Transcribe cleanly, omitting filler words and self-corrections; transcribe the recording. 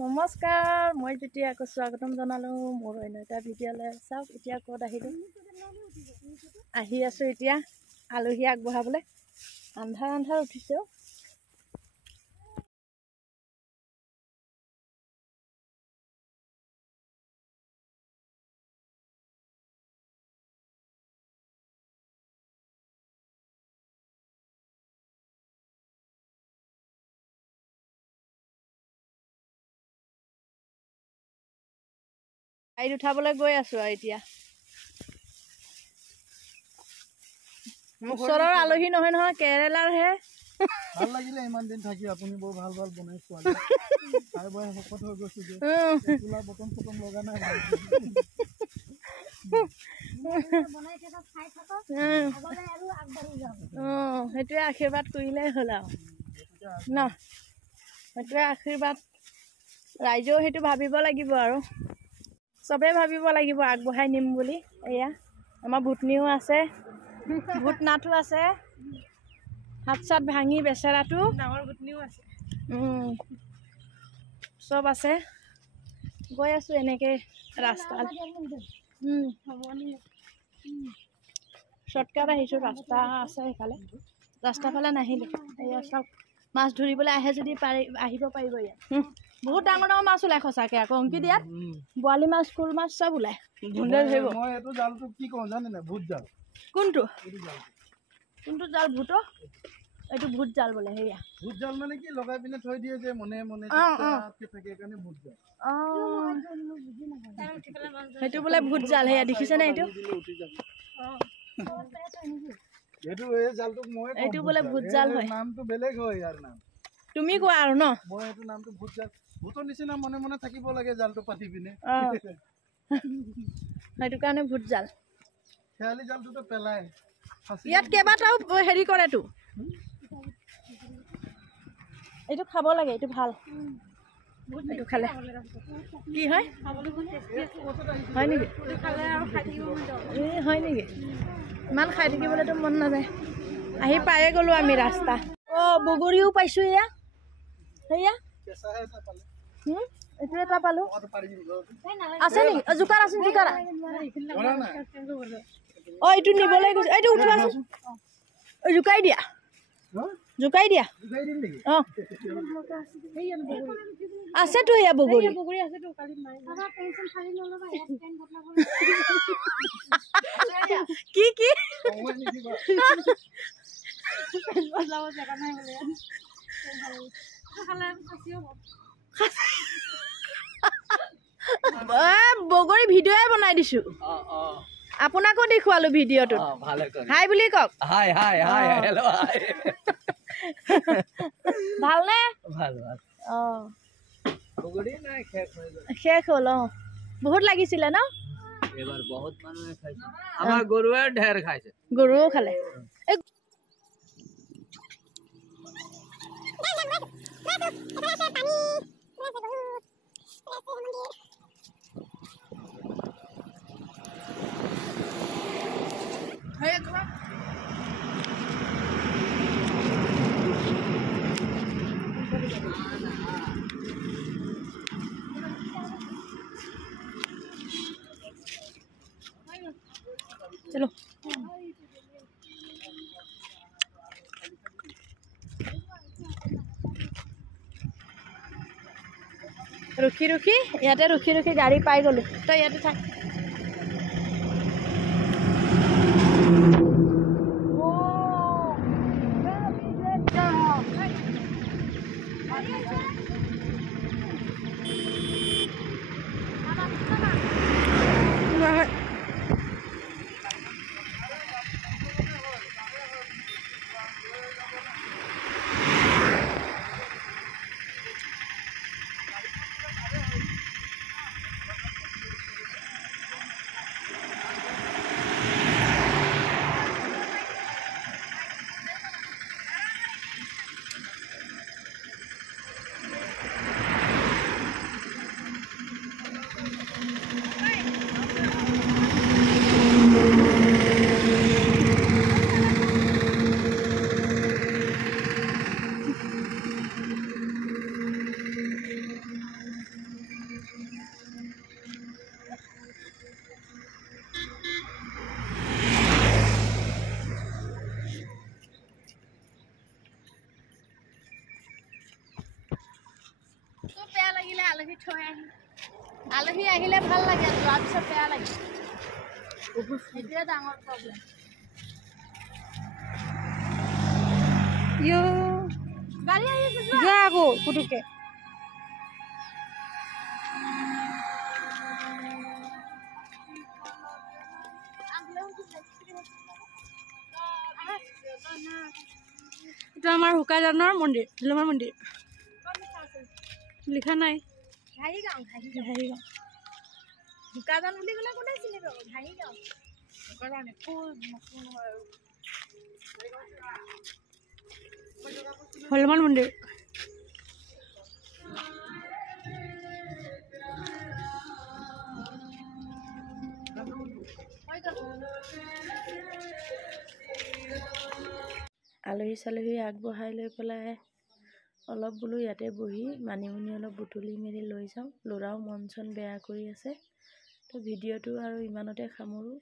নমস্কাৰ, মই তেতিয়া আকৌ স্বাগতম জনালোঁ মোৰ অন্য এটা ভিডিঅ'লৈ। চাওক এতিয়া ক'ত আহিলোঁ, আহি আছোঁ এতিয়া আলহী আগবঢ়াবলৈ। আন্ধাৰ আন্ধাৰ উঠিছে। গাড়ীত উঠাবলৈ গৈ আছোঁ আৰু এতিয়া। ওচৰৰ আলহী নহয় নহয়, কেৰেলাৰ হে। ভাল লাগিলে ইমান দিন থাকি, আপুনি বৰ ভাল ভাল বনাই খোৱালে। খাই বৈ শকত হৈ গৈছো যে, চুলা বটন চটন লগা নাই। সেইটোৱে আশীৰ্বাদ কৰিলেই হ'ল আৰু ন, সেইটোৱে আশীৰ্বাদ। ৰাইজেও সেইটো ভাবিব লাগিব আৰু চবেই ভাবিব লাগিব আগবঢ়াই নিম বুলি। এয়া আমাৰ ভূতনীও আছে, ভূতনাথো আছে, হাত চাত ভাঙি বেচেৰাটো ডাঙৰ ভূতনীও আছে, চব আছে। গৈ আছোঁ এনেকৈ ৰাস্তাত, শ্বৰ্টকাট আহিছোঁ। ৰাস্তা আছে সেইফালে, ৰাস্তাৰ ফালে নাহিলোঁ। এয়া চব মাছ ধৰিবলৈ আহে যদি আহিব পাৰিব ইয়াত। বহুত ডাঙৰ ডাঙৰ মাছ ওলায় সঁচাকৈ। আকৌ অংকিত ইয়াত বৰালি মাছ, শ'ল মাছ চব ওলায়। ধুন্দে ধৰিব। মই এইটো জালটো কি কওঁ জানে নাই? ভূত জাল। কোনটো কোনটো জাল? ভূতৰ এইটো ভূত জাল বোলে। সেয়া ভূত জাল মানে কি, লগাই পিনে থৈ দিয়ে যে মনে মনে থাকে, সেইকাৰণে ভূত জাল। সেইটো বোলে ভূত জাল। সেয়া দেখিছেনে? এইটো এই জালটোক মই এইটো বোলে ভূত জাল হয়। নামটো বেলেগ হয় ইয়াৰ নাম। তুমি কোৱা আৰু ন? মই এইটো নামটো ভূত জাল। ভূতৰ নিচিনা মনে মনে থাকিব লাগে জালটো পাতি পিনে। সেইটো কাৰণে ভূত জাল। খেয়ালি জালটোতো পেলাই। ইয়াত কেইবাটাও হেৰি কৰেতো। এইটো খাব লাগে, এইটো ভাল। এইটো খালে কি হয়? হয় নেকি? হয় নেকি? ইমান খাই থাকিবলৈতো মন নাযায়। আহি পায়ে গ'লো আমি ৰাস্তা। বগৰীও পাইছোঁ। এয়া সেয়া এইটো এটা পালোঁ। আছে নেকি? জোকাৰ আছে, জোকাৰ। এইটো নিবলৈ গৈছে। এইটো উঠোৱাচোন, জোকাই দিয়া, জোকাই দিয়া। আছেতো সেয়া বগৰী। কি কি বগৰী ভিডিঅ'ই বনাই দিছো, আপোনাকো দেখুৱালো ভিডিঅ'টো। হাই বুলি কওক। ভালনে? শেষ হ'ল। বহুত লাগিছিলে ন? আমাৰ গৰুৱে ঢেৰ খাইছে, গৰুও খালে। চলো ৰখি ৰখি ইয়াতে ৰখি ৰখি গাড়ী পাই গ'লো। তই ইয়াতে থাক। আলহী থৈ আহি আলহী আহিলে ভাল লাগে যোৱাৰ পিছত বেয়া লাগে সেইটোৱে ডাঙৰ প্ৰব্লেম গাড়ী আহিছে যোৱা আকৌ পুতুকে এইটো আমাৰ শুকাজানৰ মন্দিৰ ঝুলুমাৰ মন্দিৰ লিখা নাই ঘাহিগাঁও শুকাজান বুলি ক'লে কোনে চিনি পাব ঘাহিগাঁও শুকাজান একো নতুন হয় হনুমান মন্দিৰ আলহী চালহী আগবঢ়াই লৈ পেলাই অলপ বোলো ইয়াতে বহি মানিমুনি অলপ বুটলি মেলি লৈ যাওঁ ল'ৰাও মন চন বেয়া কৰি আছে তো ভিডিঅ'টো আৰু ইমানতে সামৰোঁ